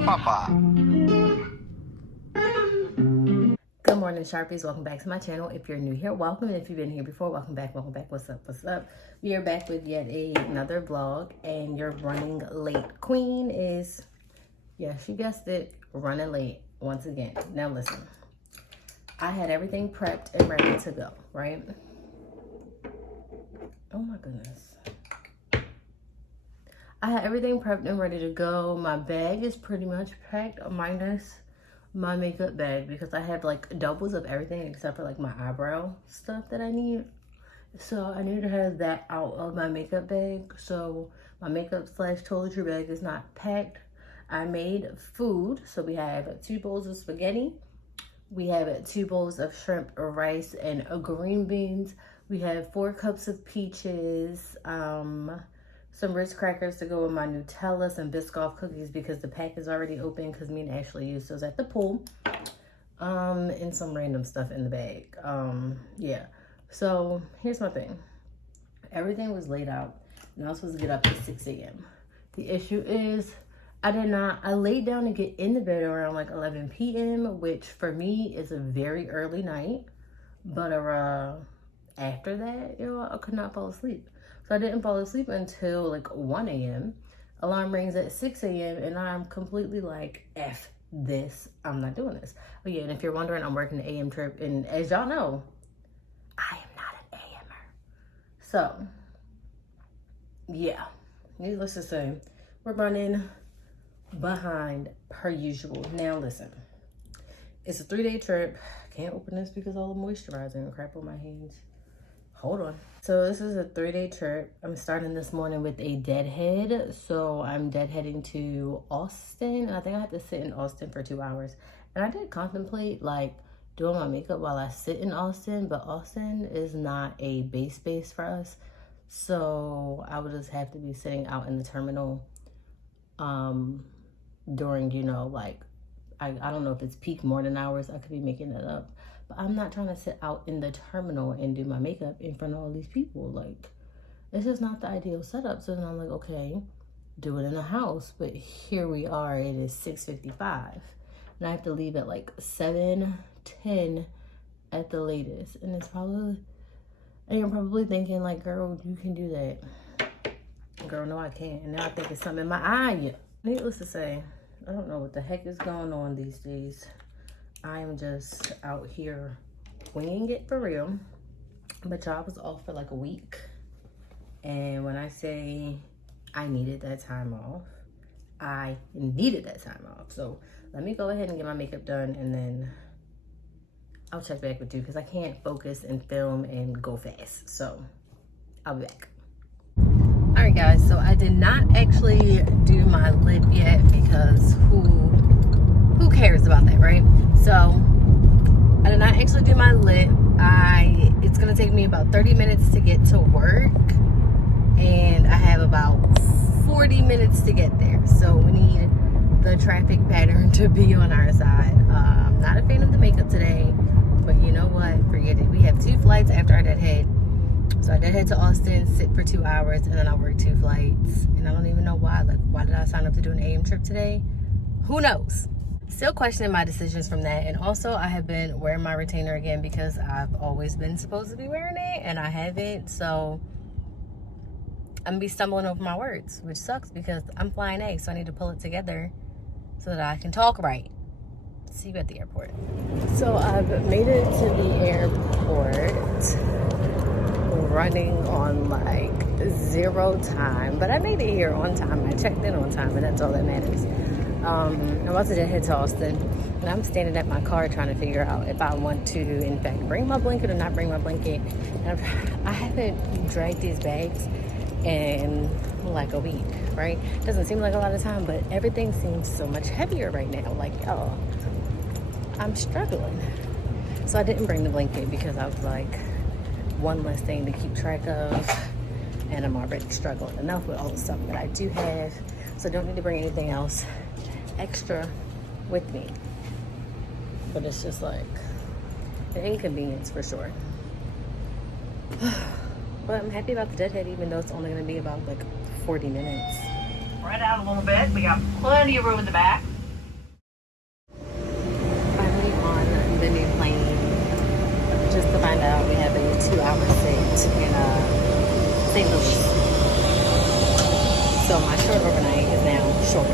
Papa. Good morning, Sharpies. Welcome back to my channel. If you're new here, welcome. And if you've been here before, welcome back. Welcome back. What's up? What's up? We are back with yet another vlog, and you're running late. Queen is, yeah, she guessed it, running late once again. Now listen, I had everything prepped and ready to go, right? Oh my goodness. I had everything prepped and ready to go. My bag is pretty much packed, minus my makeup bag, because I have like doubles of everything except for like my eyebrow stuff that I need. So I need to have that out of my makeup bag. So my makeup / toiletry bag is not packed. I made food. So we have 2 bowls of spaghetti. We have 2 bowls of shrimp or rice and green beans. We have 4 cups of peaches, some Ritz crackers to go with my Nutella, some Biscoff cookies because the pack is already open because me and Ashley used those at the pool, and some random stuff in the bag. Yeah. So here's my thing. Everything was laid out, and I was supposed to get up at 6 a.m. The issue is I laid down to get in the bed around like 11 p.m., which for me is a very early night. But after that, I could not fall asleep. So I didn't fall asleep until like 1 a.m. Alarm rings at 6 a.m. and I'm completely like, F this. I'm not doing this. Oh yeah, and if you're wondering, I'm working the AM trip. And as y'all know, I am not an AMer. So, yeah. Needless to say, we're running behind per usual. Now listen, it's a 3-day trip. I can't open this because all the moisturizer and crap on my hands. Hold on. So this is a 3-day trip. I'm starting this morning with a deadhead. So I'm deadheading to Austin, and I think I have to sit in Austin for 2 hours. And I did contemplate like doing my makeup while I sit in Austin, but Austin is not a base for us. So I would just have to be sitting out in the terminal during, like, I don't know if it's peak morning hours. I could be making it up. But I'm not trying to sit out in the terminal and do my makeup in front of all these people. Like, it's just not the ideal setup. So then I'm like, okay, do it in the house. But here we are. It is 6:55. And I have to leave at like 7:10 at the latest. And you're probably thinking like, girl, you can do that. Girl, no, I can't. And now I think it's something in my eye. Needless to say, I don't know what the heck is going on these days. I am just out here winging it for real. But y'all was off for like a week. And when I say I needed that time off, I needed that time off. So let me go ahead and get my makeup done, and then I'll check back with you because I can't focus and film and go fast. So I'll be back. All right, guys. So I did not actually do my lip yet because who cares about that, right? So I did not actually do my lip. It's gonna take me about 30 minutes to get to work, and I have about 40 minutes to get there. So we need the traffic pattern to be on our side. I'm not a fan of the makeup today, but you know what? Forget it. We have 2 flights after our deadhead. So I deadhead to Austin, sit for 2 hours, and then I'll work 2 flights. And I don't even know why. Like, why did I sign up to do an AM trip today? Who knows? Still questioning my decisions from that. And also I have been wearing my retainer again because I've always been supposed to be wearing it and I haven't. So I'm gonna be stumbling over my words, which sucks because I'm flying A, so I need to pull it together so that I can talk right. See you at the airport. So I've made it to the airport, running on like 0 time, but I made it here on time. I checked in on time, and that's all that matters. I'm about to head to Austin, and I'm standing at my car trying to figure out if I want to, in fact, bring my blanket or not bring my blanket. And I haven't dragged these bags in like a week, right? Doesn't seem like a lot of time, but everything seems so much heavier right now. Like, y'all, I'm struggling. So I didn't bring the blanket because I was like, one less thing to keep track of, and I'm already struggling enough with all the stuff that I do have. So I don't need to bring anything else extra with me. But it's just like an inconvenience for sure. But I'm happy about the deadhead, even though it's only going to be about like 40 minutes. Spread out a little bit. We got plenty of room in the back. So my short overnight is now short.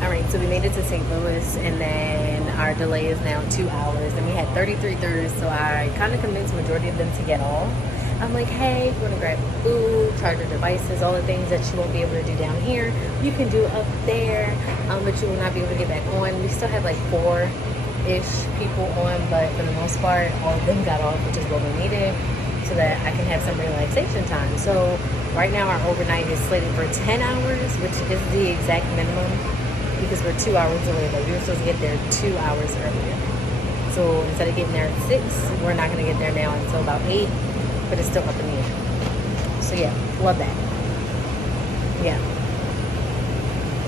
Alright, so we made it to St. Louis, and then our delay is now 2 hours, and we had 33 throughs, so I kind of convinced the majority of them to get off. I'm like, hey, we're gonna grab food, charge your devices, all the things that you won't be able to do down here, you can do up there, but you will not be able to get back on. We still have like 4-ish people on, but for the most part, all of them got off, which is what we needed, so that I can have some relaxation time. So right now our overnight is slated for 10 hours, which is the exact minimum, because we're 2 hours away. Like, we were supposed to get there 2 hours earlier. So instead of getting there at 6, we're not gonna get there now until about 8, but it's still up in the air. So yeah, love that. Yeah,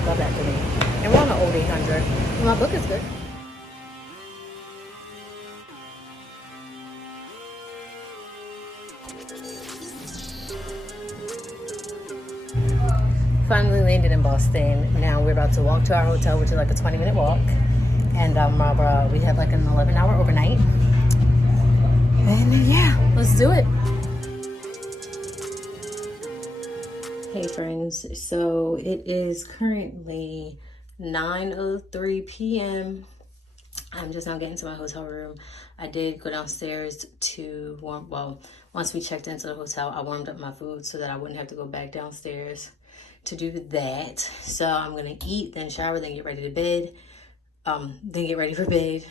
love that for me. And we're on the old 800. My book is good. Finally landed in Boston. Now we're about to walk to our hotel, which is like a 20-minute walk. And we have like an 11-hour overnight. And yeah, let's do it. Hey friends, so it is currently 9:03 p.m. I'm just now getting to my hotel room. I did go downstairs to once we checked into the hotel, I warmed up my food so that I wouldn't have to go back downstairs to do that. So I'm gonna eat, then shower, then get ready to bed, then get ready for bed.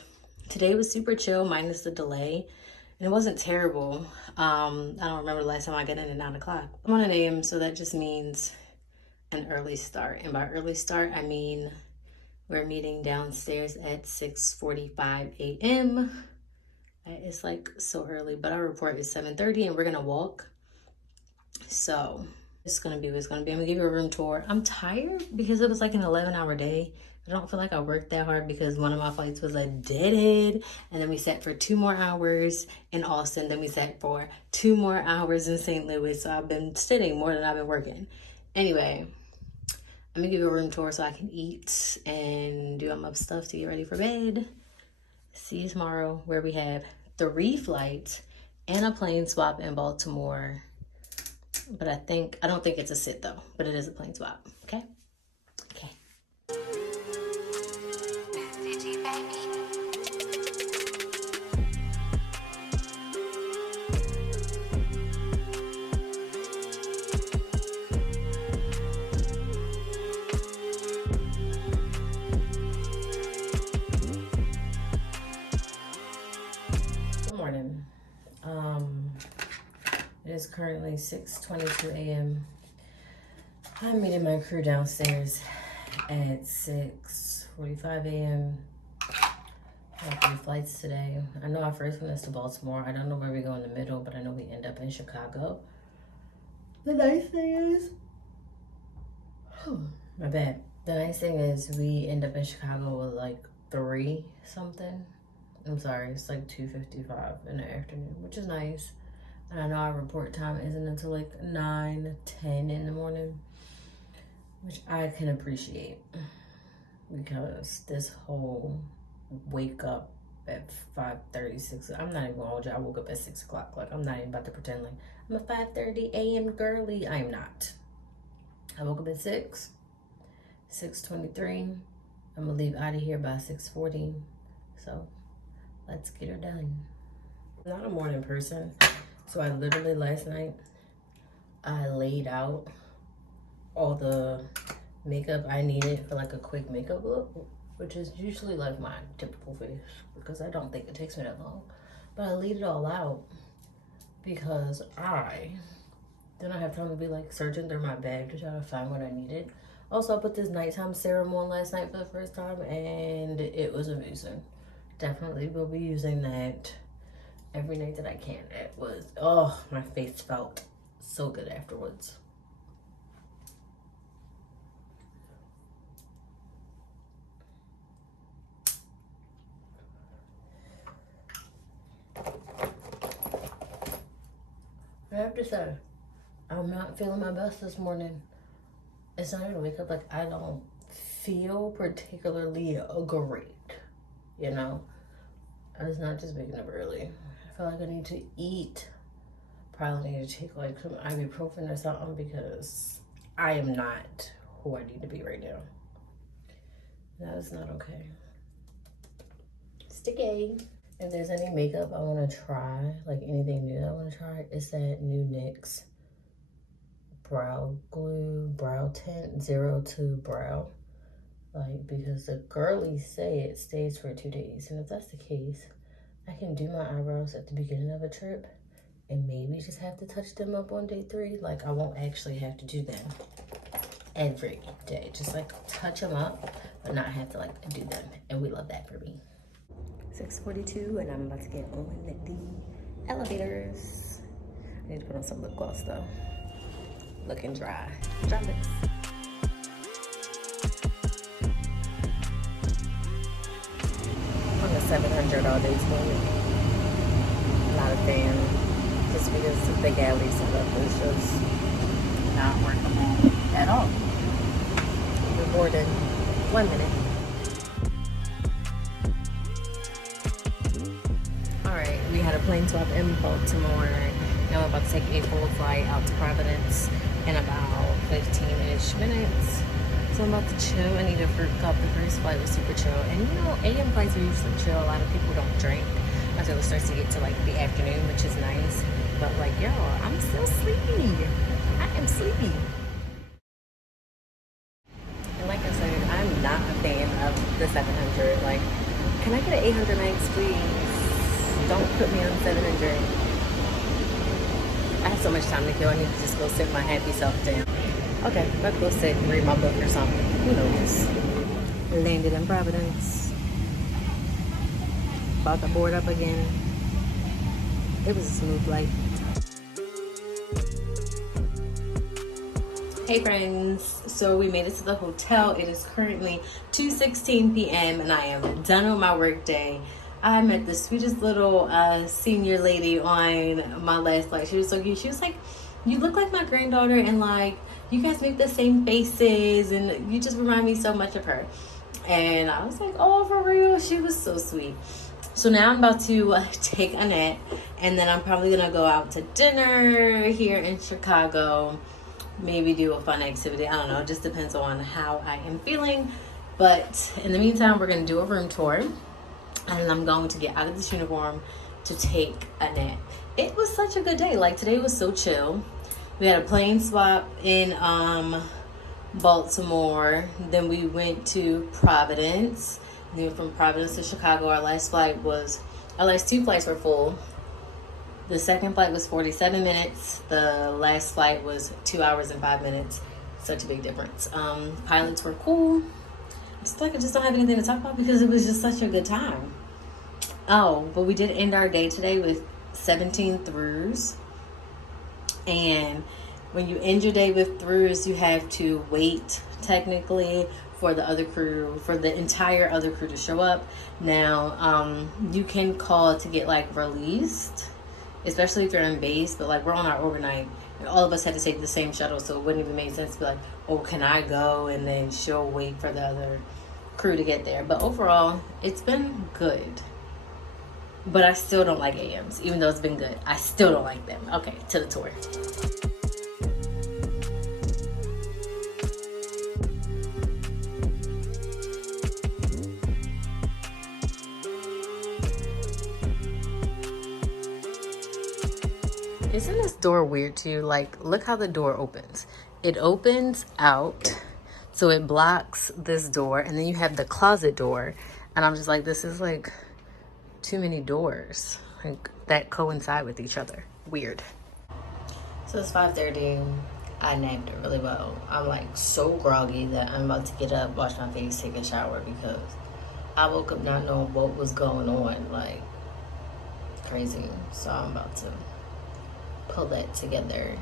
Today was super chill, minus the delay, and it wasn't terrible. I don't remember the last time I got in at 9 o'clock. I'm on an AM, so that just means an early start, and by early start I mean we're meeting downstairs at 6:45 a.m. It's like so early, but our report is 7:30 and we're gonna walk. So it's gonna be what it's gonna be. I'm gonna give you a room tour. I'm tired because it was like an 11-hour day. I don't feel like I worked that hard because one of my flights was a deadhead, and then we sat for 2 more hours in Austin, then we sat for 2 more hours in St. Louis. So I've been sitting more than I've been working. Anyway, I'm gonna give you a room tour so I can eat and do all my stuff to get ready for bed. See you tomorrow, where we have 3 flights and a plane swap in Baltimore. But I don't think it's a sit though, but it is a plane swap. Okay? Okay. Good morning. It is currently 6:22 a.m. I'm meeting my crew downstairs at 6:45 a.m. I have 3 flights today. I know our first one is to Baltimore. I don't know where we go in the middle, but I know we end up in Chicago. The nice thing is, my bad. The nice thing is we end up in Chicago with like 3 something. I'm sorry, it's like 2:55 in the afternoon, which is nice. And I know our report time isn't until like 9-10 in the morning, which I can appreciate, because this whole wake up at 5:36, I'm not even gonna hold you. I woke up at 6 o'clock. Like, I'm not even about to pretend like I'm a 5:30 a.m. girly. I am not. I woke up at 6:23. I'm gonna leave out of here by 6:40. So let's get her done. I'm not a morning person. So I literally last night, I laid out all the makeup I needed for like a quick makeup look, which is usually like my typical face because I don't think it takes me that long. But I laid it all out because I didn't have time to be like searching through my bag to try to find what I needed. Also, I put this nighttime serum on last night for the first time and it was amazing. Definitely will be using that every night that I can. It was, oh, my face felt so good afterwards. I have to say, I'm not feeling my best this morning. It's not even a wake up, like I don't feel particularly great, you know? I was not just waking up early. I feel like I need to eat. Probably need to take like some ibuprofen or something because I am not who I need to be right now. That is not okay. Sticky. If there's any makeup I want to try, like anything new I want to try, it's that new NYX brow glue, brow tint, 02 brow. Like, because the girlies say it stays for 2 days. And if that's the case, I can do my eyebrows at the beginning of a trip and maybe just have to touch them up on day 3. Like, I won't actually have to do them every day. Just like touch them up, but not have to like do them. And we love that for me. 6:42 and I'm about to get on the elevators. I need to put on some lip gloss though. Looking dry. Dry lips. On the 700 all day today. Not a fan. Just because the galley setup is just not workable at all. Even more than 1 minute. Alright, we had a plane swap in Baltimore. Now I'm about to take a full flight out to Providence in about 15-ish minutes. So I'm about to chill. I need to perk up. The first flight was super chill. And you know, AM flights are usually chill. A lot of people don't drink until it starts to get to like the afternoon, which is nice. But like, yo, I'm still sleepy. I am sleepy. And like I said, I'm not a fan of the 700. Like, can I get an 800 max, please? Don't put me on 700. I have so much time to kill. I need to just go sit my happy self down. Okay, let's go sit and read my book or something. Who knows? Landed in Providence. About to board up again. It was a smooth flight. Hey friends, so we made it to the hotel. It is currently 2:16 p.m. and I am done with my work day. I met the sweetest little senior lady on my last flight. She was so cute. She was like, you look like my granddaughter and like you guys make the same faces and you just remind me so much of her. And I was like, oh, for real? She was so sweet. So now I'm about to take a nap and then I'm probably gonna go out to dinner here in Chicago. Maybe do a fun activity. I don't know. It just depends on how I am feeling. But in the meantime, we're gonna do a room tour. And I'm going to get out of this uniform to take a nap. It was such a good day. Like, today was so chill. We had a plane swap in Baltimore. Then we went to Providence. Then from Providence to Chicago, our last 2 flights were full. The second flight was 47 minutes. The last flight was 2 hours and 5 minutes. Such a big difference. Pilots were cool. It's like I just don't have anything to talk about because it was just such a good time. Oh, but we did end our day today with 17 throughs. And when you end your day with throughs, you have to wait technically for the entire other crew to show up. Now, you can call to get like released, especially if you're in base, but like we're on our overnight and all of us had to take the same shuttle, so it wouldn't even make sense to be like, oh, can I go? And then she'll wait for the other crew to get there. But overall, it's been good. But I still don't like AMs, even though it's been good. I still don't like them. Okay, to the tour. Isn't this door weird to you? Like, look how the door opens. It opens out, so it blocks this door, and then you have the closet door. And I'm just like, this is like too many doors like that coincide with each other. Weird. So it's 5:30. I napped it really well. I'm like so groggy that I'm about to get up, wash my face, take a shower because I woke up not knowing what was going on, like crazy. So I'm about to pull that together.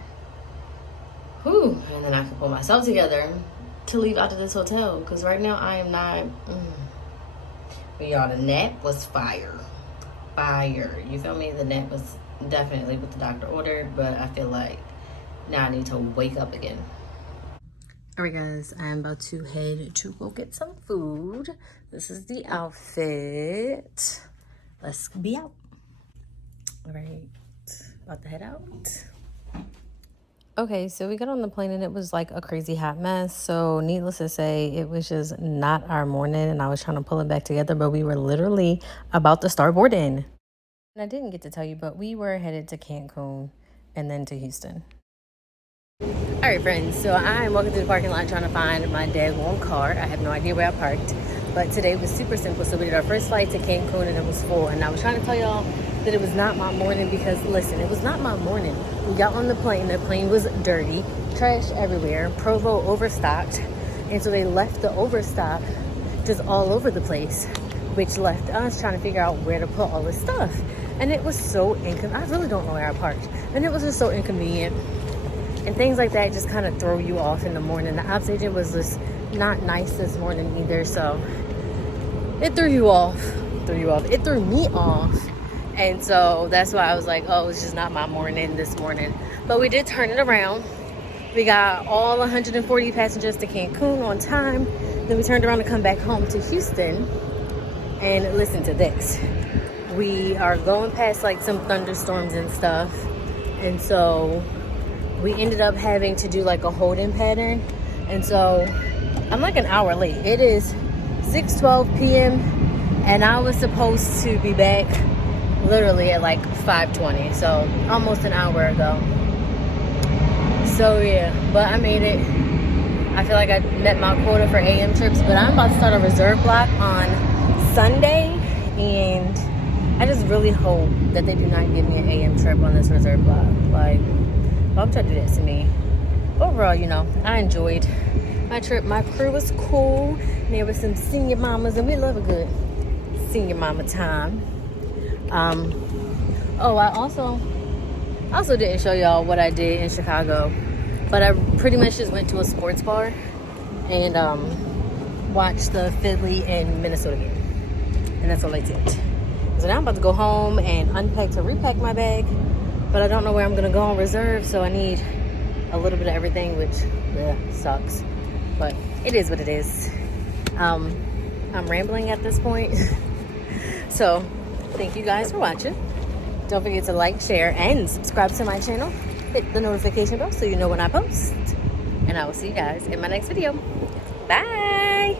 Whew. And then I can pull myself together to leave out of this hotel because right now I am not. But y'all, the nap was fire. You feel me? The nap was definitely what the doctor ordered, but I feel like now I need to wake up again. All right, guys, I'm about to head to go get some food. This is the outfit. Let's be out. All right, about to head out. Okay, so we got on the plane and it was like a crazy hot mess. So needless to say, it was just not our morning and I was trying to pull it back together, but we were literally about to start boarding. And I didn't get to tell you, but we were headed to Cancun and then to Houston. All right, friends, so I'm walking through the parking lot trying to find my daggone car. I have no idea where I parked, but today was super simple. So we did our first flight to Cancun and it was full. And I was trying to tell y'all that it was not my morning because, listen, it was not my morning. We got on the plane was dirty, trash everywhere, Provo overstocked. And so they left the overstock just all over the place, which left us trying to figure out where to put all this stuff. And it was so inconvenient. I really don't know where I parked. And it was just so inconvenient. And things like that just kind of throw you off in the morning. The ops agent was just not nice this morning either. So it threw you off. It threw me off. And so that's why I was like, oh, it's just not my morning this morning. But we did turn it around. We got all 140 passengers to Cancun on time. Then we turned around to come back home to Houston. And listen to this. We are going past like some thunderstorms and stuff. And so we ended up having to do like a holding pattern. And so I'm like an hour late. It is 6:12 p.m. and I was supposed to be back literally at like 5:20. So almost an hour ago. So yeah, but I made it. I feel like I met my quota for AM trips, but I'm about to start a reserve block on Sunday. And I just really hope that they do not give me an AM trip on this reserve block. Like, don't try to do that to me. Overall, you know, I enjoyed my trip. My crew was cool. And there were some senior mamas, and we love a good senior mama time. Oh, I also didn't show y'all what I did in Chicago, but I pretty much just went to a sports bar and watched the Philly and Minnesota game, and that's all I did. So now I'm about to go home and unpack to repack my bag. But I don't know where I'm gonna go on reserve, so I need a little bit of everything, which sucks. But it is what it is. I'm rambling at this point. So thank you guys for watching. Don't forget to like, share, and subscribe to my channel. Hit the notification bell so you know when I post. And I will see you guys in my next video. Bye!